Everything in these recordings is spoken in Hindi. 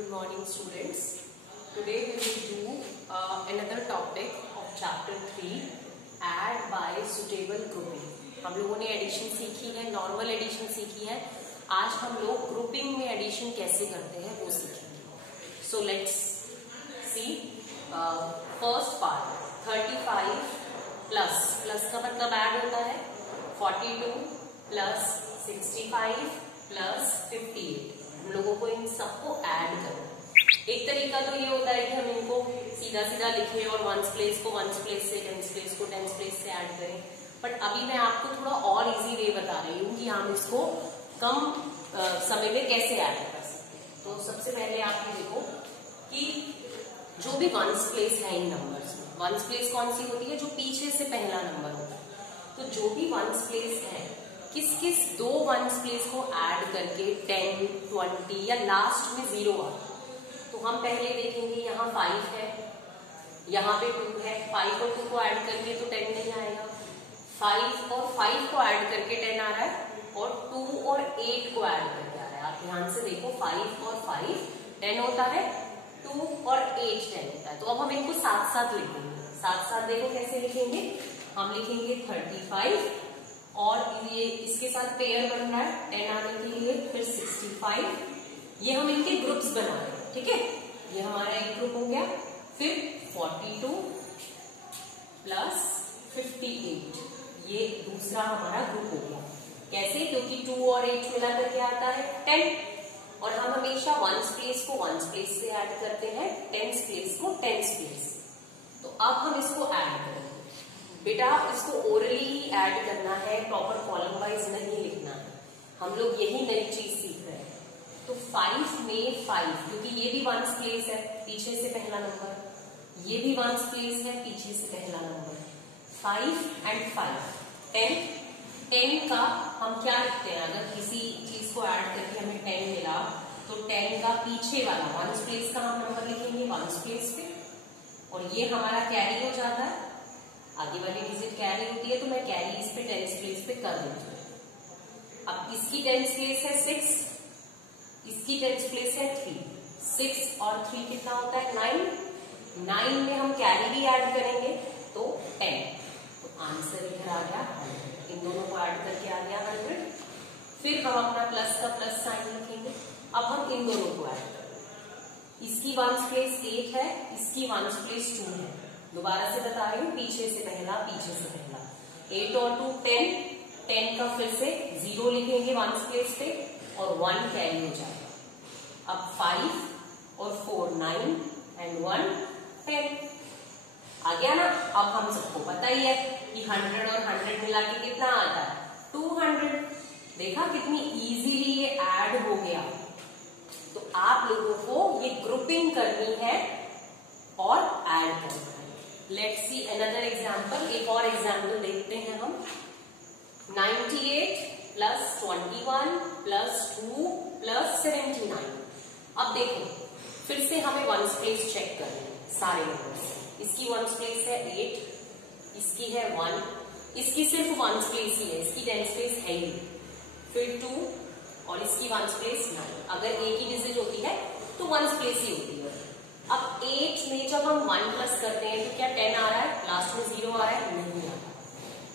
Good morning, students. Today we will do another topic of chapter 3, add by suitable grouping. हम लोगों ने एडिशन सीखी है, नॉर्मल एडिशन सीखी है. आज हम लोग ग्रुपिंग में एडिशन कैसे करते हैं वो सीखेंगे. So let's see first part. 35 plus का मतलब ऐड होता है 42 प्लस 65 प्लस 58. हम लोगों को इन सबको ऐड करना है. एक तरीका तो ये होता है कि हम इनको सीधा सीधा लिखें और वंस प्लेस को वंस प्लेस से, टेंस प्लेस को टेंस प्लेस से ऐड करें. बट अभी मैं आपको थोड़ा और इजी वे बता रही हूँ कि हम इसको कम समय में कैसे ऐड कर सकते हैं. तो सबसे पहले आप ये देखो कि जो भी वंस प्लेस है इन नंबर्स में, वंस प्लेस कौन सी होती है? जो पीछे से पहला नंबर होता है. तो जो भी वंस प्लेस है, किस किस दो वंस प्लेस को ऐड करके 10, 20 या लास्ट में 0 आता है. तो हम पहले देखेंगे यहाँ 5 है, यहाँ पे 2 है. 5 और 2 को ऐड करके तो 10 नहीं आएगा. 5 और 5 को ऐड करके 10 आ रहा है और 2 और 8 को ऐड करके आ रहा है. आप ध्यान से देखो 5 और 5 10 होता है, 2 और 8 10 होता है. तो अब हम इनको साथ साथ लिखेंगे. साथ साथ देखो कैसे लिखेंगे. हम लिखेंगे 35 और ये इसके साथ पेयर बन रहा है 10 आने के लिए, फिर 65. ये हम इनके ग्रुप्स बना रहे हैं. ठीक है, ये हमारा एक ग्रुप हो गया. फिर 42 प्लस 58 ये दूसरा हमारा ग्रुप हो गया. कैसे? क्योंकि 2 और 8 मिला करके आता है 10 और हम हमेशा वंस प्लेस को वंस प्लेस से ऐड करते हैं, टेंस प्लेस को टेंस प्लेस. तो अब हम इसको ऐड करेंगे. बेटा इसको ओरली ही ऐड करना है, प्रॉपर कॉलम वाइज नहीं लिखना है. हम लोग यही नई चीज सीख रहे हैं. तो 5 में 5, क्योंकि ये भी वंस प्लेस है पीछे से पहला नंबर, ये भी वंस प्लेस है पीछे से पहला नंबर. 5 and 5 10 का हम क्या लिखते हैं? अगर किसी चीज को ऐड करके हमें 10 मिला तो 10 का पीछे वाला वंस प्लेस का हम नंबर लिखेंगे वंस प्लेस पे, और ये हमारा कैरी हो जाता है. आगे वाली डिजिट कैरी होती है तो मैं कैरी इस पे टेंस प्लेस पे कर देती हूँ. अब इसकी टेंस प्लेस है 6, इसकी टेंस प्लेस है 3. 6 और 3 कितना होता है? 9. 9 में हम कैरी भी ऐड करेंगे तो 10. तो आंसर इधर आ गया 100. इन दोनों को ऐड करके आ गया 100. फिर हम अपना प्लस का प्लस साइन लिखेंगे. अब हम इन दोनों को ऐड करेंगे. इसकी वंस प्लेस 8 है, इसकी वंस प्लेस 2 है. दोबारा से बता रही हूँ, पीछे से पहला पीछे से पहला. 8 और 2 10. 10 का फिर से 0 लिखेंगे वंस प्लेस पे और 1 कैरी हो जाएगा. अब 5 और 4 9 एंड 1 10 आ गया ना. अब हम सबको पता ही है कि 100 और 100 मिला के कितना आता है? 200. देखा कितनी इजीली ये ऐड हो गया. तो आप लोगों को ये ग्रुपिंग करनी है और ऐड करना है. Let's see another example. एक और एग्जाम्पल देखते हैं हम. 98 प्लस 21 प्लस 2 प्लस 79. अब देखो फिर से हमें वंस प्लेस चेक करनी है सारे नंबर्स. इसकी वंस प्लेस है 8, इसकी है 1, इसकी सिर्फ वंस प्लेस ही है, इसकी टेंस प्लेस है ही. फिर 2 और इसकी वंस प्लेस 9. अगर एक ही डिजिट होती है तो वंस प्लेस ही होती है. अब 8 में जब हम 1 प्लस करते हैं तो क्या 10 आ रहा है? लास्ट में 0 आ रहा है? नहीं आ रहा.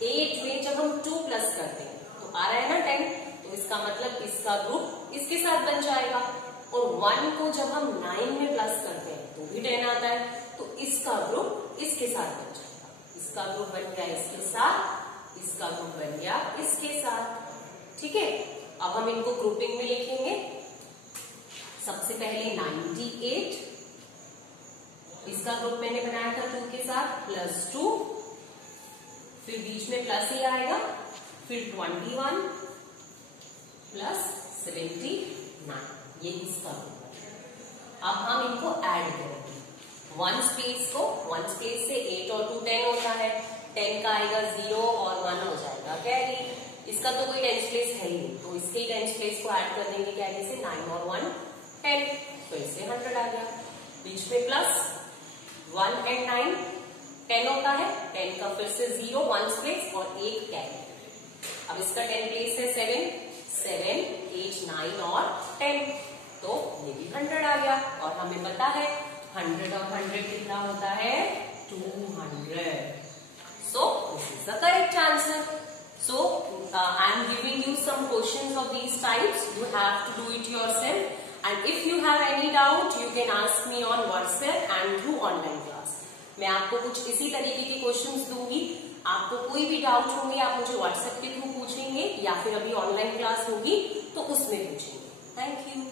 8 में जब हम 2 प्लस करते हैं तो आ रहा है ना 10. तो इसका मतलब इसका ग्रुप इसके साथ बन जाएगा. और 1 को जब हम 9 में प्लस करते हैं तो भी 10 आता है. तो इसका ग्रुप इसके साथ बन जाएगा. इसका ग्रुप बन गया इसके साथ, इसका ग्रुप बन गया इसके साथ. ठीक है, अब हम इनको ग्रुपिंग में लिखेंगे. सबसे पहले 98, इसका ग्रुप मैंने बनाया था 2 के साथ, प्लस 2, फिर बीच में प्लस ही आएगा, फिर 21 प्लस 79. ये इसका ग्रुप है. अब हम इनको ऐड करेंगे. वंस प्लेस को वंस प्लेस से 8 और 2 10 होता है. 10 का आएगा 0 और 1 हो जाएगा कैरी. इसका तो कोई टेंस प्लेस है ही नहीं, तो इसके टेंस प्लेस को ऐड कर देंगे कैरी से. 9 और 1 10, तो इससे 100 आ गया. बीच में प्लस 1 एंड 9 10 होता है. 10 का फिर से 0 वंस प्लेस और 1 कैरी. अब इसका 10 प्लेस है 7, 7 8 9 और 10. तो ये भी 100 आ गया और हमें पता है 100 और 100 कितना होता है 200. So this is the correct answer. So I am giving you some questions of these types. You have to do it yourself. And if you have any doubt, you can ask me on WhatsApp and through online class. मैं आपको कुछ इसी तरीके के क्वेश्चंस दूंगी. आपको कोई भी डाउट होंगे आप मुझे WhatsApp के थ्रू पूछेंगे या फिर अभी ऑनलाइन क्लास होगी तो उसमें पूछेंगे. Thank you.